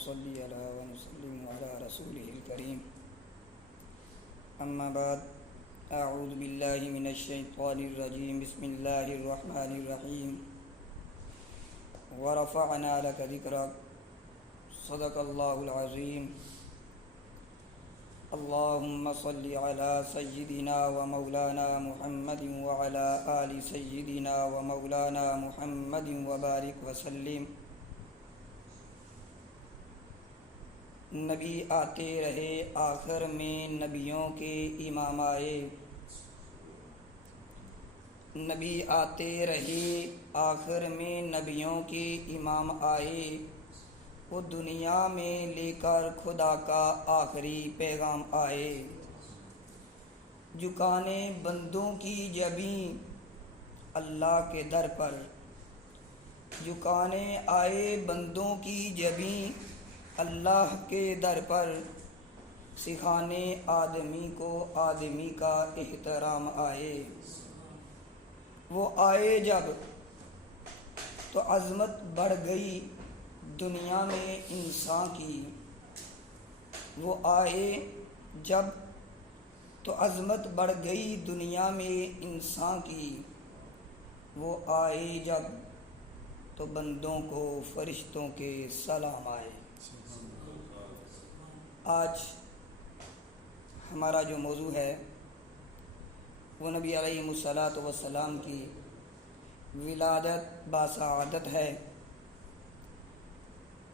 ونصلي على ونسلم على رسوله الكريم أما بعد أعوذ بالله من الشيطان الرجيم بسم الله الرحمن الرحيم ورفعنا لك ذكرك صدق الله العظيم اللهم صل على سيدنا ومولانا محمد وعلى آل سيدنا ومولانا محمد وبارك وسلم۔ نبی آتے رہے آخر میں نبیوں کے امام آئے، نبی آتے رہے آخر میں نبیوں کے امام آئے، وہ دنیا میں لے کر خدا کا آخری پیغام آئے۔ جھکانے بندوں کی جبیں اللہ کے در پر، جھکانے آئے بندوں کی جبیں اللہ کے در پر، سکھانے آدمی کو آدمی کا احترام آئے۔ وہ آئے جب تو عظمت بڑھ گئی دنیا میں انسان کی، وہ آئے جب تو عظمت بڑھ گئی دنیا میں انسان کی، وہ آئے جب تو بندوں کو فرشتوں کے سلام آئے۔ آج ہمارا جو موضوع ہے وہ نبی علیہ الصلاۃ والسلام کی ولادت باسعادت ہے۔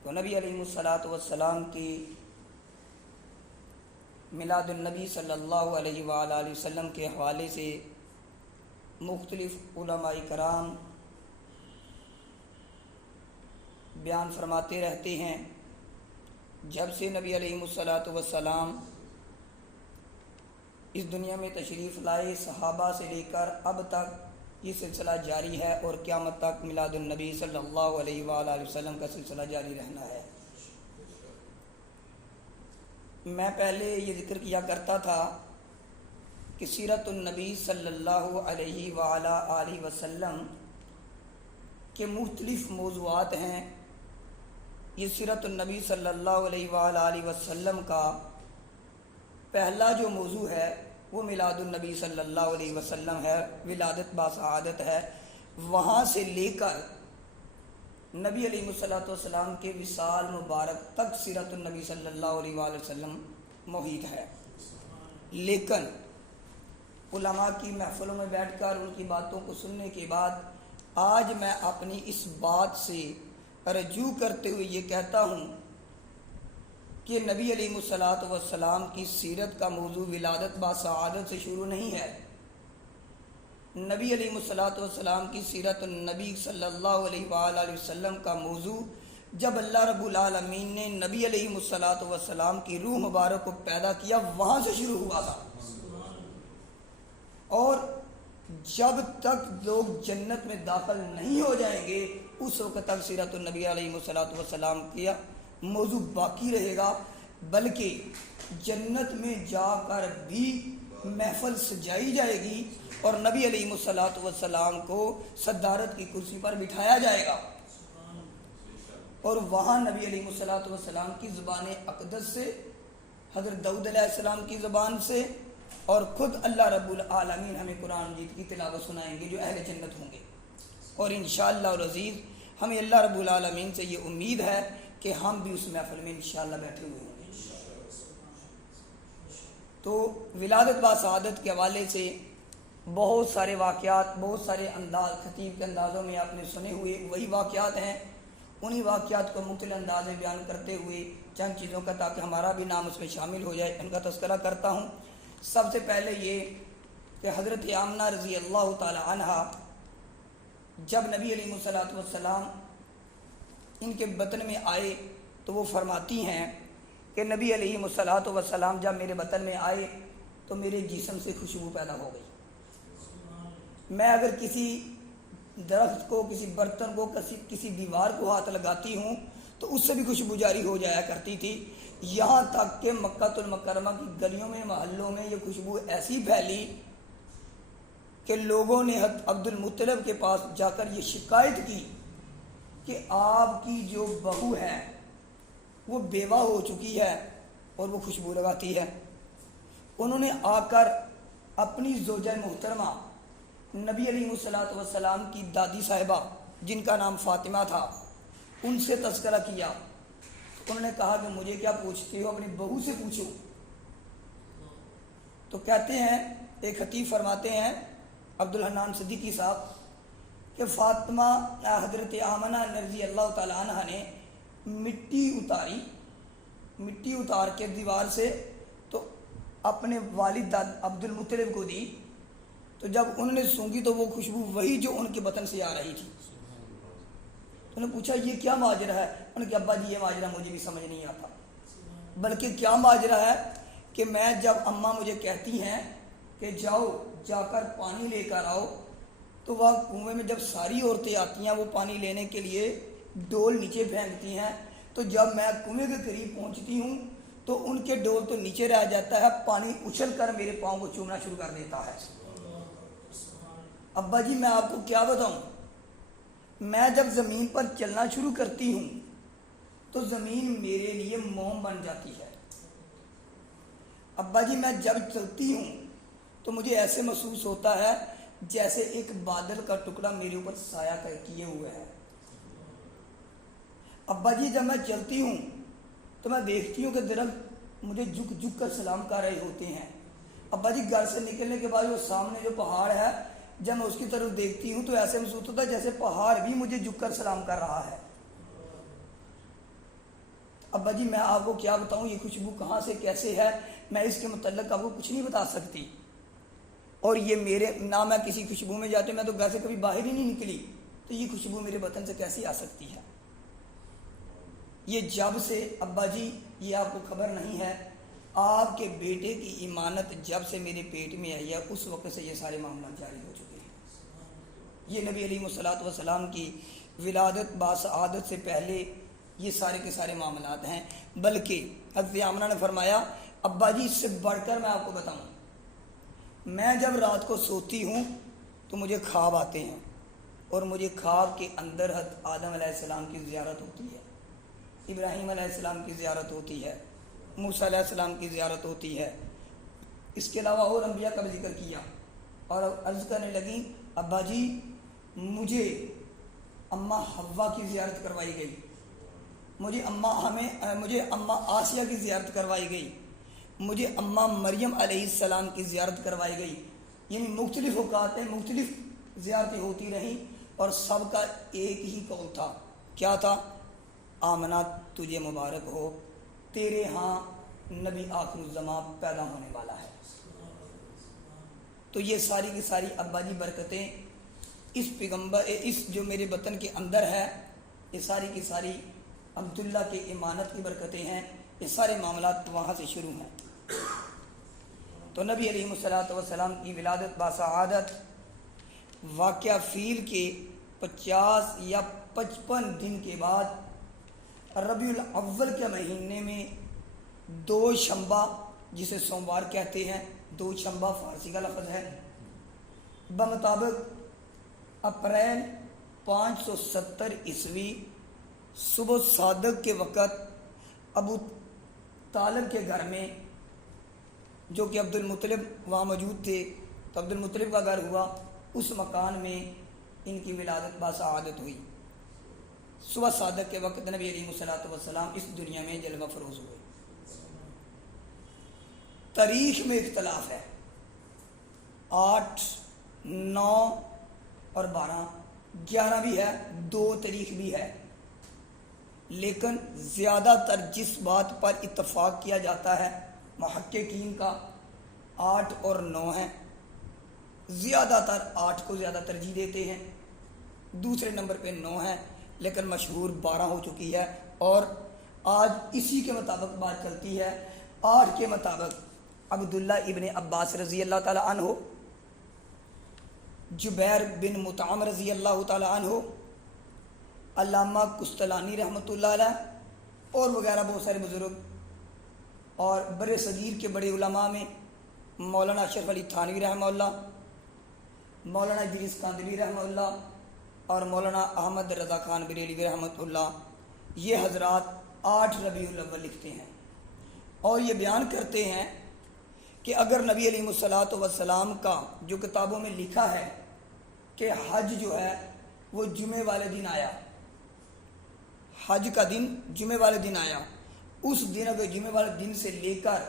تو نبی علیہ الصلاۃ والسلام کی میلاد النبی صلی اللہ علیہ وآلہ وسلم کے حوالے سے مختلف علماء کرام بیان فرماتے رہتے ہیں۔ جب سے نبی علیہ الصلاۃ والسلام اس دنیا میں تشریف لائے، صحابہ سے لے کر اب تک یہ سلسلہ جاری ہے اور قیامت تک میلاد النبی صلی اللہ علیہ وآلہ وسلم کا سلسلہ جاری رہنا ہے۔ میں پہلے یہ ذکر کیا کرتا تھا کہ سیرت النبی صلی اللہ علیہ وآلہ وسلم کے مختلف موضوعات ہیں۔ یہ سیرت النبی صلی اللہ علیہ وآلہ وسلم کا پہلا جو موضوع ہے وہ میلاد النبی صلی اللہ علیہ وسلم ہے، ولادت باسعادت ہے۔ وہاں سے لے کر نبی علیہ الصلوۃ والسلام کے وصال مبارک تک سیرت النبی صلی اللہ علیہ وآلہ وسلم محیط ہے۔ لیکن علماء کی محفلوں میں بیٹھ کر ان کی باتوں کو سننے کے بعد آج میں اپنی اس بات سے رجوع کرتے ہوئے یہ کہتا ہوں کہ نبی علیہ الصلوۃ والسلام کی سیرت کا موضوع ولادت باسعادت سے شروع نہیں ہے۔ نبی علیہ الصلوۃ والسلام کی سیرت النبی صلی اللہ علیہ وآلہ وسلم کا موضوع جب اللہ رب العالمین نے نبی علیہ الصلوۃ والسلام کی روح مبارک کو پیدا کیا وہاں سے شروع ہوا تھا، اور جب تک لوگ جنت میں داخل نہیں ہو جائیں گے اس وقت تک سیرت النبی علیہ الصلوۃ والسلام کا موضوع باقی رہے گا، بلکہ جنت میں جا کر بھی محفل سجائی جائے گی اور نبی علیہ الصلوۃ والسلام کو صدارت کی کرسی پر بٹھایا جائے گا، اور وہاں نبی علیہ الصلوۃ والسلام کی زبان اقدس سے، حضرت داؤد علیہ السلام کی زبان سے، اور خود اللہ رب العالمین ہمیں قرآن مجید کی تلاوت سنائیں گے جو اہل جنت ہوں گے۔ اور انشاءاللہ العزیز ہمیں اللہ رب العالمین سے یہ امید ہے کہ ہم بھی اس محفل میں انشاءاللہ بیٹھے ہوئے ہوں گے۔ تو ولادت باسعادت کے حوالے سے بہت سارے واقعات، بہت سارے انداز، خطیب کے اندازوں میں آپ نے سنے ہوئے وہی واقعات ہیں۔ انہی واقعات کو مختلف انداز میں بیان کرتے ہوئے چند چیزوں کا، تاکہ ہمارا بھی نام اس میں شامل ہو جائے، ان کا تذکرہ کرتا ہوں۔ سب سے پہلے یہ کہ حضرت آمنہ رضی اللہ تعالی عنہ جب نبی علیہ الصلوۃ والسلام ان کے بطن میں آئے تو وہ فرماتی ہیں کہ نبی علیہ الصلوۃ والسلام جب میرے بطن میں آئے تو میرے جسم سے خوشبو پیدا ہو گئی۔ میں اگر کسی درخت کو، کسی برتن کو، کسی دیوار کو ہاتھ لگاتی ہوں تو اس سے بھی خوشبو جاری ہو جایا کرتی تھی، یہاں تک کہ مکہ المکرمہ کی گلیوں میں، محلوں میں یہ خوشبو ایسی پھیلی کہ لوگوں نے عبد المطلب کے پاس جا کر یہ شکایت کی کہ آپ کی جو بہو ہے وہ بیوہ ہو چکی ہے اور وہ خوشبو لگاتی ہے۔ انہوں نے آ کر اپنی زوجہ محترمہ نبی علیہ الصلوۃ والسلام کی دادی صاحبہ جن کا نام فاطمہ تھا ان سے تذکرہ کیا۔ انہوں نے کہا کہ مجھے کیا پوچھتے ہو، اپنی بہو سے پوچھو۔ تو کہتے ہیں، ایک خطیب فرماتے ہیں عبدالحنان صدیقی صاحب کہ فاطمہ حضرت آمنہ رضی اللہ تعالیٰ عنہ نے مٹی اتار کے دیوار سے تو اپنے والد عبد المطلب کو دی، تو جب انہوں نے سونگھی تو وہ خوشبو وہی جو ان کے بطن سے آ رہی تھی۔ انہوں نے پوچھا یہ کیا ماجرا ہے؟ انہوں نے کہا ابا جی یہ ماجرا مجھے بھی سمجھ نہیں آتا، بلکہ کیا ماجرا ہے کہ میں جب اماں مجھے کہتی ہیں کہ جاؤ جا کر پانی لے کر آؤ، تو وہ کنویں میں جب ساری عورتیں آتی ہیں وہ پانی لینے کے لیے ڈول نیچے پھینکتی ہیں، تو جب میں کنویں کے قریب پہنچتی ہوں تو ان کے ڈول تو نیچے رہ جاتا ہے، پانی اچھل کر میرے پاؤں کو چومنا شروع کر دیتا ہے۔ ابا جی میں آپ کو کیا بتاؤں، میں جب زمین پر چلنا شروع کرتی ہوں تو زمین میرے لیے موم بن جاتی ہے۔ ابا جی میں جب چلتی ہوں تو مجھے ایسے محسوس ہوتا ہے جیسے ایک بادل کا ٹکڑا میرے اوپر سایہ کیے ہوئے ہے۔ ابا جی جب میں چلتی ہوں تو میں دیکھتی ہوں کہ درخت مجھے جھک جھک کر سلام کر رہے ہوتے ہیں۔ ابا جی گھر سے نکلنے کے بعد وہ سامنے جو پہاڑ ہے جب میں اس کی طرف دیکھتی ہوں تو ایسے محسوس ہوتا ہے جیسے پہاڑ بھی مجھے جھک کر سلام کر رہا ہے۔ ابا جی میں آپ کو کیا بتاؤں یہ خوشبو کہاں سے کیسے ہے، میں اس کے متعلق آپ کو کچھ نہیں بتا سکتی، اور یہ میرے نہ میں کسی خوشبو میں جاتے، میں تو گھر سے کبھی باہر ہی نہیں نکلی، تو یہ خوشبو میرے وطن سے کیسی آ سکتی ہے؟ یہ جب سے ابا جی یہ آپ کو خبر نہیں ہے، آپ کے بیٹے کی ایمانت جب سے میرے پیٹ میں آئی ہے اس وقت سے یہ سارے معاملات جاری ہو چکے ہیں۔ یہ نبی علیہ الصلوۃ والسلام کی ولادت باسعادت سے پہلے یہ سارے کے سارے معاملات ہیں، بلکہ حضرت آمنہ نے فرمایا ابا جی اس سے بڑھ کر میں آپ کو بتاؤں، میں جب رات کو سوتی ہوں تو مجھے خواب آتے ہیں، اور مجھے خواب کے اندر حضرت آدم علیہ السلام کی زیارت ہوتی ہے، ابراہیم علیہ السلام کی زیارت ہوتی ہے، موسیٰ علیہ السلام کی زیارت ہوتی ہے، اس کے علاوہ اور انبیاء کا بھی ذکر کیا، اور عرض کرنے لگی ابا جی مجھے اماں حوا کی زیارت کروائی گئی، مجھے اماں آسیہ کی زیارت کروائی گئی، مجھے اماں مریم علیہ السلام کی زیارت کروائی گئی، یعنی مختلف اوقات میں مختلف زیارتیں ہوتی رہیں، اور سب کا ایک ہی قول تھا، کیا تھا؟ آمنہ تجھے مبارک ہو، تیرے ہاں نبی آخر الزمان پیدا ہونے والا ہے۔ تو یہ ساری کی ساری ابا جی برکتیں اس پیغمبر اس جو میرے وطن کے اندر ہے، یہ ساری کی ساری عبداللہ کے ایمانت کی برکتیں ہیں، یہ سارے معاملات وہاں سے شروع ہیں۔ تو نبی علیہ الصلوۃ والسلام کی ولادت باسعادت واقعہ فیل کے 50 یا 55 دن کے بعد ربیع الاول کے مہینے میں 2 شنبہ جسے سوموار کہتے ہیں، 2 شنبہ فارسی کا لفظ ہے، بمطابق اپریل 570 عیسوی صبح صادق کے وقت ابو طالب کے گھر میں، جو کہ عبد المطلب وہاں موجود تھے، تو عبد المطلب کا گھر ہوا، اس مکان میں ان کی ولادت باسعادت ہوئی۔ صبح صادق کے وقت نبی علیہ الصلوۃ والسلام اس دنیا میں جلوہ فروز ہوئے۔ تاریخ میں اختلاف ہے، 8، 9 اور 12، 11 بھی ہے، 2 تاریخ بھی ہے، لیکن زیادہ تر جس بات پر اتفاق کیا جاتا ہے محققین کا 8 اور 9 ہیں، زیادہ تر 8 کو زیادہ ترجیح دیتے ہیں، دوسرے نمبر پہ 9 ہے، لیکن مشہور 12 ہو چکی ہے، اور آج اسی کے مطابق بات چلتی ہے۔ 8 کے مطابق عبداللہ ابن عباس رضی اللہ تعالی عنہ، جبیر بن مطعم رضی اللہ تعالی عنہ، علامہ قسطلانی رحمۃ اللہ علیہ اور وغیرہ بہت سارے بزرگ، اور بر صغیر کے بڑے علماء میں مولانا اشرف علی تھانوی رحمہ اللہ، مولانا ادریس کاندلی رحمہ اللہ، اور مولانا احمد رضا خان بریلوی رحمۃ اللہ، یہ حضرات 8 ربیع الاول لکھتے ہیں اور یہ بیان کرتے ہیں کہ اگر نبی علیہ الصلوۃ والسلام کا جو کتابوں میں لکھا ہے کہ حج جو ہے وہ جمعے والے دن آیا، حج کا دن جمعے والے دن آیا، اس دن اگر جمعے والے دن سے لے کر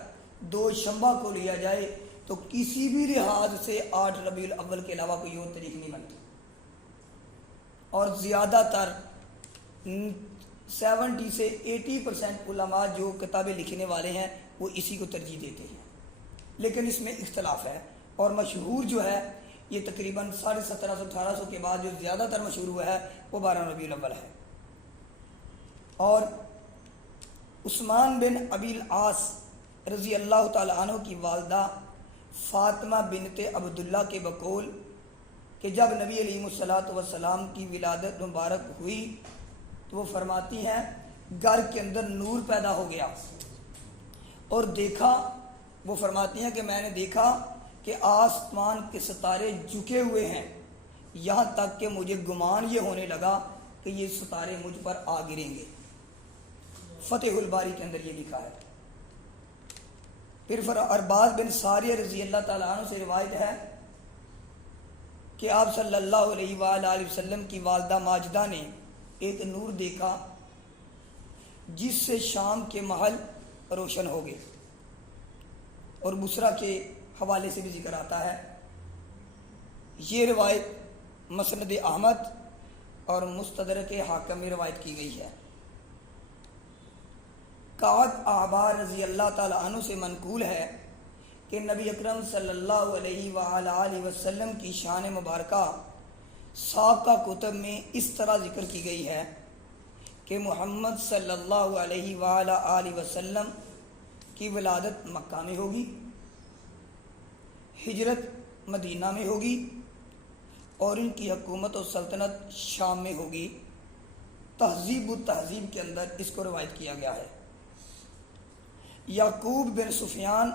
2 شنبہ کو لیا جائے تو کسی بھی لحاظ سے 8 ربیع الاول کے علاوہ کوئی اور تاریخ نہیں بنتی، اور زیادہ تر 70 سے 80% علماء جو کتابیں لکھنے والے ہیں وہ اسی کو ترجیح دیتے ہیں، لیکن اس میں اختلاف ہے، اور مشہور جو ہے یہ تقریباً 1750-1800 کے بعد جو زیادہ تر مشہور ہوا ہے وہ 12 ربیع الاول ہے۔ اور عثمان بن ابی العاص رضی اللہ تعالی عنہ کی والدہ فاطمہ بنت عبداللہ کے بقول کہ جب نبی علیہ الصلوۃ والسلام کی ولادت مبارک ہوئی تو وہ فرماتی ہیں گھر کے اندر نور پیدا ہو گیا، اور دیکھا، وہ فرماتی ہیں کہ میں نے دیکھا کہ آسمان کے ستارے جھکے ہوئے ہیں، یہاں تک کہ مجھے گمان یہ ہونے لگا کہ یہ ستارے مجھ پر آ گریں گے۔ فتح الباری کے اندر یہ لکھا ہے۔ پھر ارباز بن ساریہ رضی اللہ تعالیٰ عنہ سے روایت ہے کہ آپ صلی اللہ علیہ وآلہ وسلم کی والدہ ماجدہ نے ایک نور دیکھا جس سے شام کے محل روشن ہو گئے، اور بصرہ کے حوالے سے بھی ذکر آتا ہے۔ یہ روایت مسند احمد اور مستدرک حاکم میں روایت کی گئی ہے۔ کعب احبار رضی اللہ تعالیٰ عنہ سے منقول ہے کہ نبی اکرم صلی اللہ علیہ وآلہ وسلم کی شان مبارکہ سابقہ کتب میں اس طرح ذکر کی گئی ہے کہ محمد صلی اللہ علیہ وآلہ وسلم کی ولادت مکہ میں ہوگی، ہجرت مدینہ میں ہوگی، اور ان کی حکومت و سلطنت شام میں ہوگی۔ تہذیب و تہذیب کے اندر اس کو روایت کیا گیا ہے۔ یعقوب بن سفیان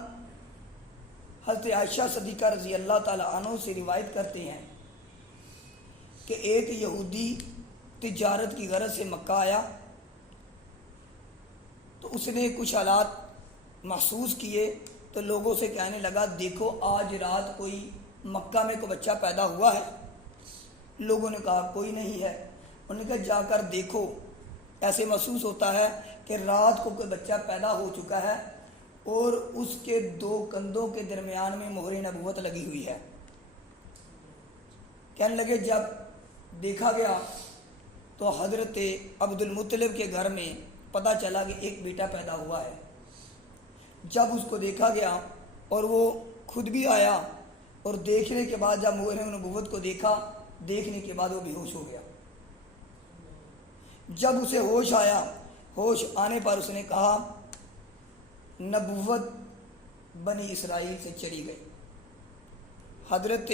حضرت عائشہ صدیقہ رضی اللہ تعالی عنہ سے روایت کرتے ہیں کہ ایک یہودی تجارت کی غرض سے مکہ آیا تو اس نے کچھ حالات محسوس کیے تو لوگوں سے کہنے لگا دیکھو آج رات کوئی مکہ میں کوئی بچہ پیدا ہوا ہے؟ لوگوں نے کہا کوئی نہیں ہے۔ انہوں نے کہا جا کر دیکھو، ایسے محسوس ہوتا ہے کہ رات کو کوئی بچہ پیدا ہو چکا ہے اور اس کے 2 کندھوں کے درمیان میں مہر نبوت لگی ہوئی ہے۔ کہنے لگے جب دیکھا گیا تو حضرت عبد المطلب کے گھر میں پتہ چلا کہ ایک بیٹا پیدا ہوا ہے۔ جب اس کو دیکھا گیا اور وہ خود بھی آیا اور دیکھنے کے بعد جب مہر نبوت کو دیکھا، دیکھنے کے بعد وہ بے ہوش ہو گیا۔ جب اسے ہوش آیا، ہوش آنے پر اس نے کہا نبوت بنی اسرائیل سے چلی گئی۔ حضرت